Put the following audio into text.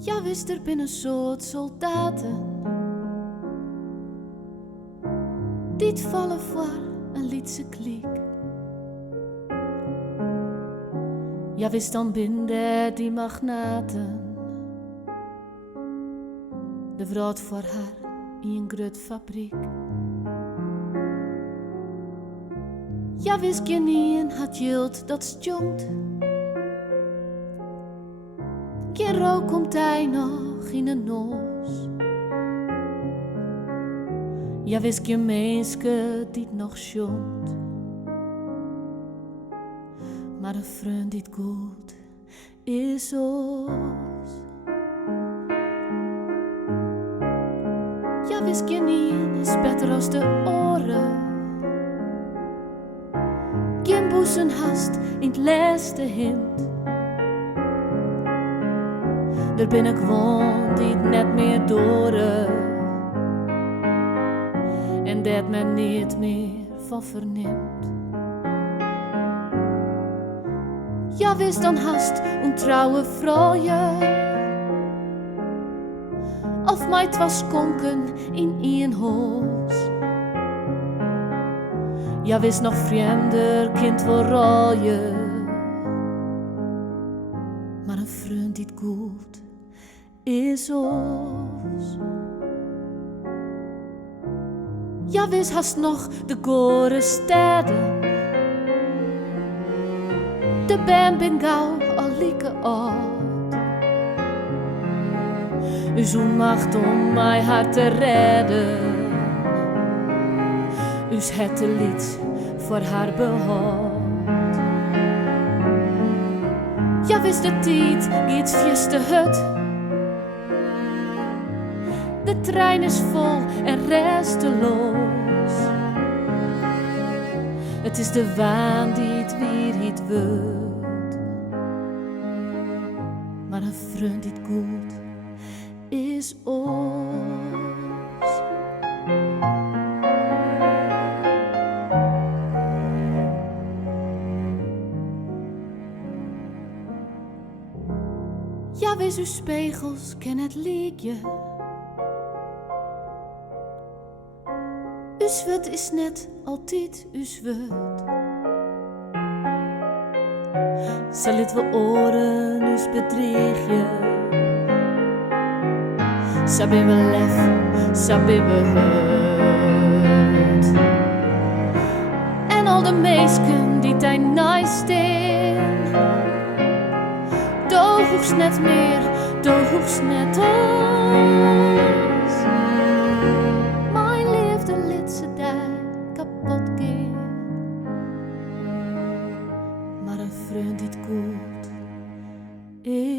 Ja, wist er binnen een soort soldaten die het vallen voor een liedse kliek. Ja, wist dan binnen die magnaten de vrouw voor haar in een groot fabriek. Ja, wist je niet had jild dat stjongt. Geen rook komt hij nog in de noos. Ja, wist je menske die het nog sjomt. Maar een vriend die het goed is ons. Ja, wist je niet is beter als de oren. Geen boezen hast in het laatste hemd. Er ben ik gewoon die het net meer doren. En dat men niet meer van verneemt. Ja, wist dan hast een trouwe vrouwje. Of mij het was konken in een huis. Ja, wist nog vreemder kind vooral je. Maar een vriend die het goed is ons. Ja, wist hast nog de gore steden. De ben gauw al lieke oud. U zo'n macht om mij hart te redden. U's het lied voor haar behoud. Ja, wist de tijd iets fieste hut. De trein is vol en resteloos. Het is de waan die het weer niet wordt. Maar een vriend die het goed is ons. Ja, wees uw spiegels, ken het liedje. Uw zwet is net altijd uw zwet. Zal het we oren, uw bedrieg je. Zo ben we lef, zo ben we hut. En al de meisken die daar naast staan. Doe hoeks net meer, doe hoeks net ons. Mijn liefde liet ze daar kapot gaan. Maar een vriend die het goed is.